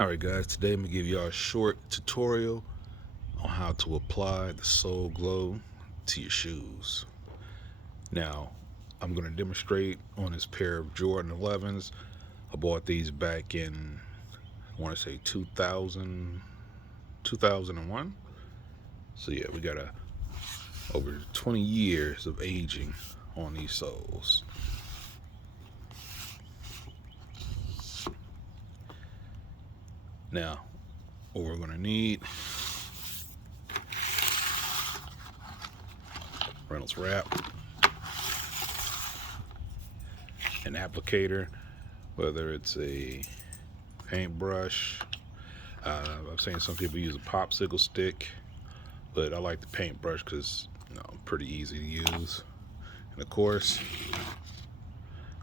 Alright guys, today I'm going to give y'all a short tutorial on how to apply the Soul Glo to your shoes. Now, I'm going to demonstrate on this pair of Jordan 11s. I bought these back in, I want to say 2001. So yeah, we got over 20 years of aging on these soles. Now, what we're going to need: Reynolds wrap, an applicator, whether it's a paintbrush. I've seen some people use a popsicle stick, but I like the paintbrush because pretty easy to use. And of course,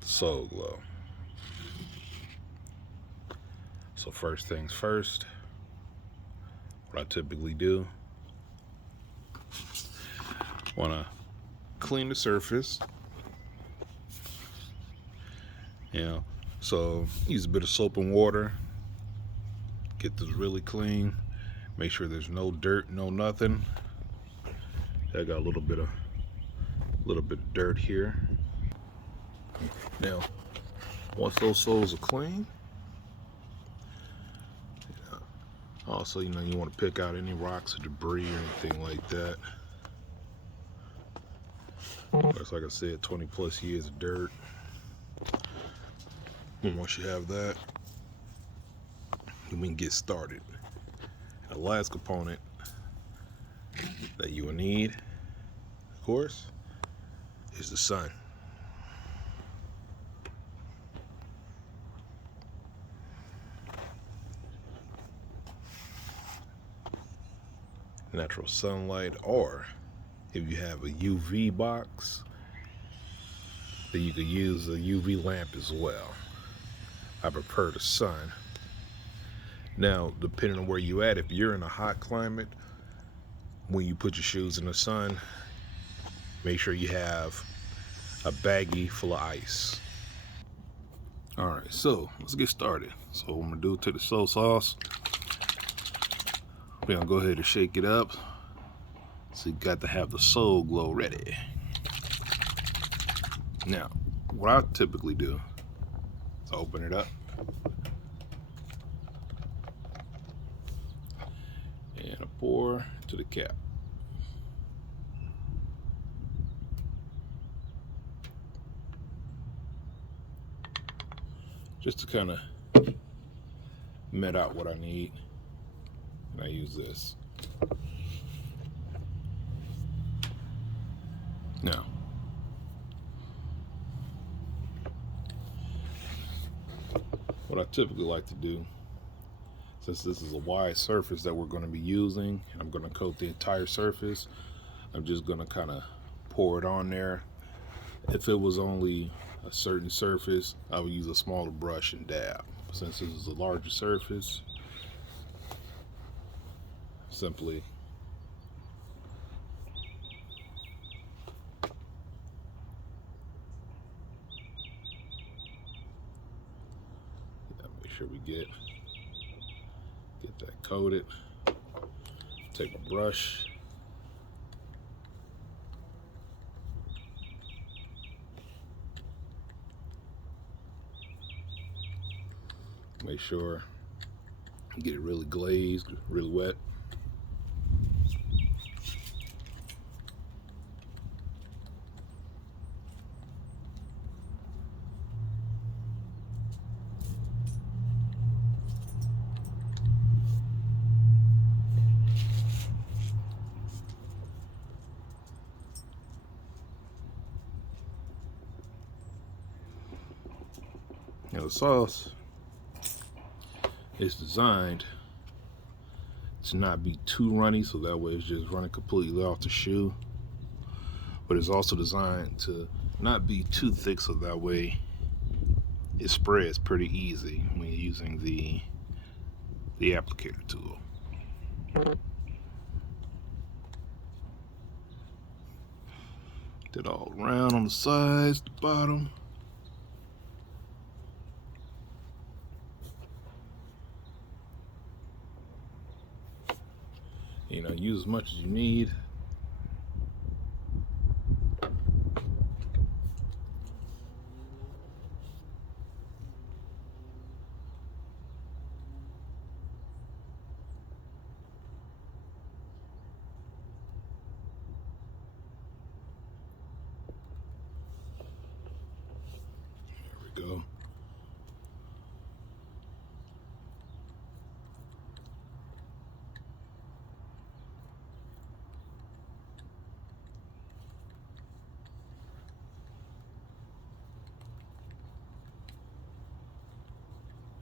the Soul Glo. So first things first, what I typically do, want to clean the surface. So use a bit of soap and water. Get this really clean. Make sure there's no dirt, no nothing. I got a little bit of dirt here. Now, once those soles are clean, also you want to pick out any rocks or debris or anything like that. That's, like I said, 20 plus years of dirt. And once you have that, we can get started. And the last component that you will need, of course, is the sun. Natural sunlight, or if you have a UV box, then you could use a UV lamp as well. I prefer the sun. Now, depending on where you at, if you're in a hot climate, when you put your shoes in the sun, make sure you have a baggie full of ice. Alright, so let's get started. So what I'm gonna do, take the soy sauce. We're gonna go ahead and shake it up. So you got to have the Soul Glo ready. Now, what I typically do is open it up and I pour to the cap. Just to kind of met out what I need. And I use this. Now, what I typically like to do, since this is a wide surface that we're going to be using, and I'm going to coat the entire surface, I'm just going to kind of pour it on there. If it was only a certain surface, I would use a smaller brush and dab. Since this is a larger surface, simply make sure we get that coated. Take a brush, make sure you get it really glazed, really wet. Now the sauce is designed to not be too runny, so that way it's just running completely off the shoe. But it's also designed to not be too thick, so that way it spreads pretty easy when you're using the applicator tool. Did all around on the sides, the bottom. You know, use as much as you need. There we go.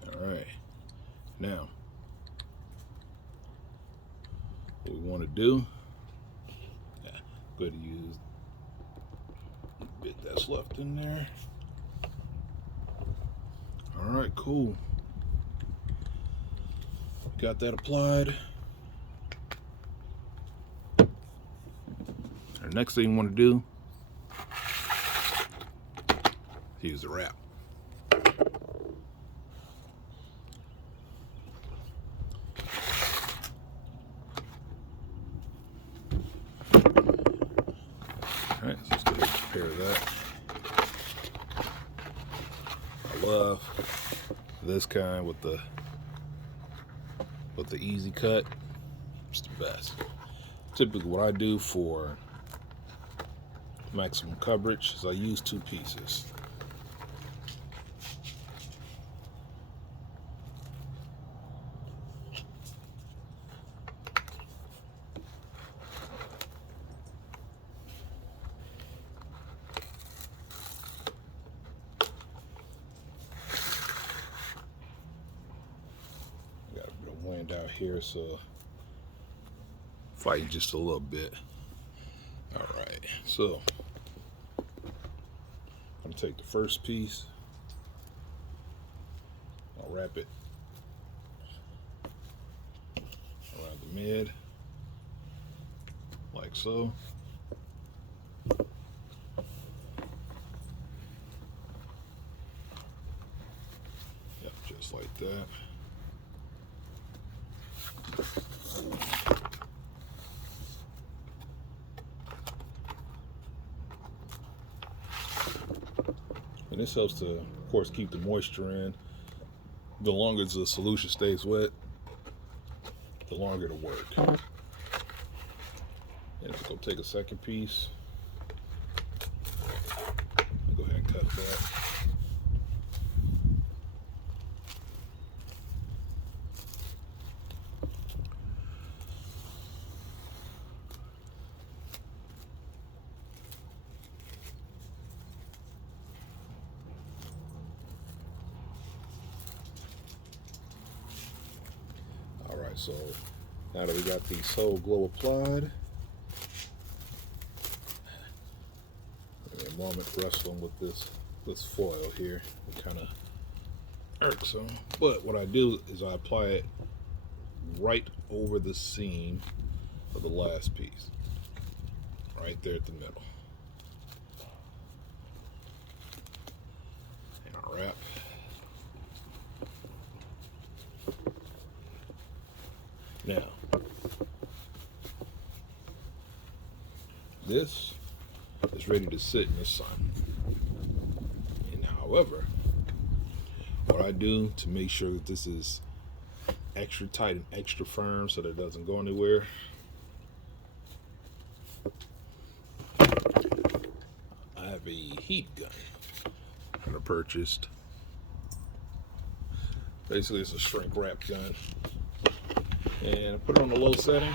All right. Now, what we want to do, go ahead and use the bit that's left in there. All right, cool. Got that applied. The next thing you want to do is use the wrap. Alright, so let's go ahead and prepare that. I love this kind with the easy cut. It's the best. Typically what I do for maximum coverage is I use 2 pieces. Got a bit of wind out here, so fighting just a little bit. All right, so I'm gonna take the first piece. I'll wrap it around the mid, like so. Yep, just like that. And this helps to, of course, keep the moisture in. The longer the solution stays wet, the longer it'll work. And let's go take a second piece. Go ahead and cut that. Alright, so now that we got the Soul Glo applied, a moment wrestling with this foil here. It kind of irksome. But what I do is I apply it right over the seam of the last piece. Right there at the middle. And I wrap. Now, this is ready to sit in the sun. And however, what I do to make sure that this is extra tight and extra firm so that it doesn't go anywhere, I have a heat gun that I purchased. Basically, it's a shrink wrap gun. And I put it on the low setting.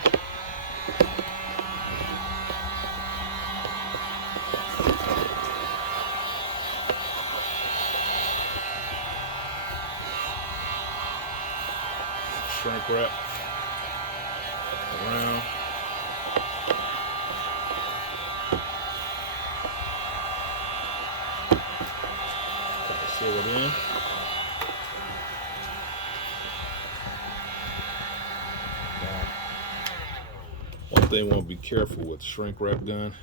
Shrink wrap around. Seal it in. One thing you want to be careful with shrink wrap gun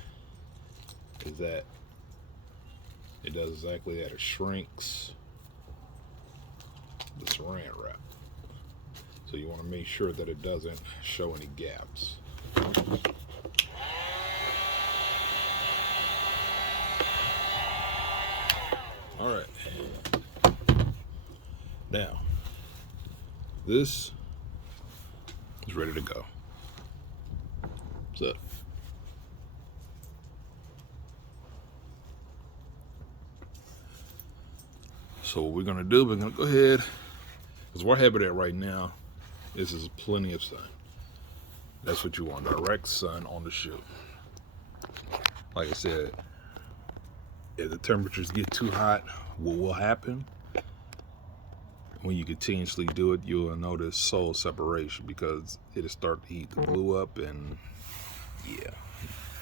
is that it does exactly that. It shrinks the saran wrap. So you want to make sure that it doesn't show any gaps. All right. Now, this is ready to go. So, what we're gonna do, we're gonna go ahead, because where I have it at right now, this is plenty of sun. That's what you want, direct sun on the shoe. Like I said, if the temperatures get too hot, what will happen? When you continuously do it, you'll notice sole separation because it'll start to heat the glue up, and yeah,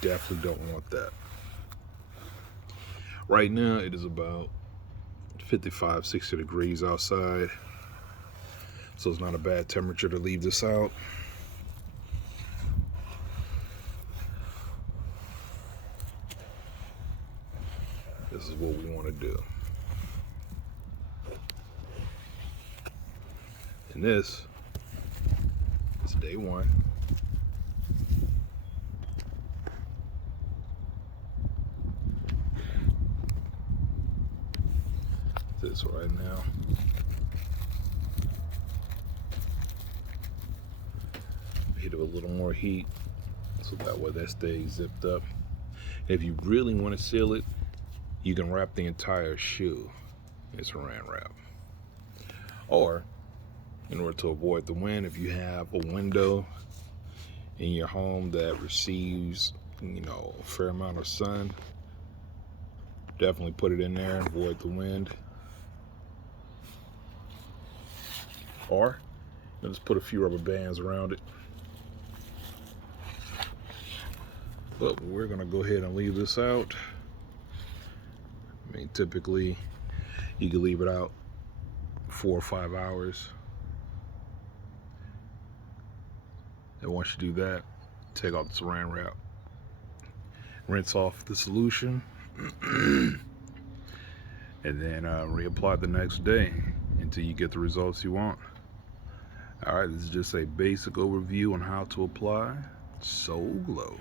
definitely don't want that. Right now, it is about 55, 60 degrees outside, so it's not a bad temperature to leave this out. This is what we want to do. And this is day one. This right now. Hit it with a little more heat so that way that stays zipped up. If you really want to seal it, you can wrap the entire shoe in saran wrap. Or, in order to avoid the wind, if you have a window in your home that receives, a fair amount of sun, definitely put it in there and avoid the wind. Or, just put a few rubber bands around it. But we're gonna go ahead and leave this out. I mean, typically you can leave it out 4 or 5 hours. And once you do that, take off the saran wrap, rinse off the solution, and then reapply the next day until you get the results you want. All right, this is just a basic overview on how to apply Sole Glow.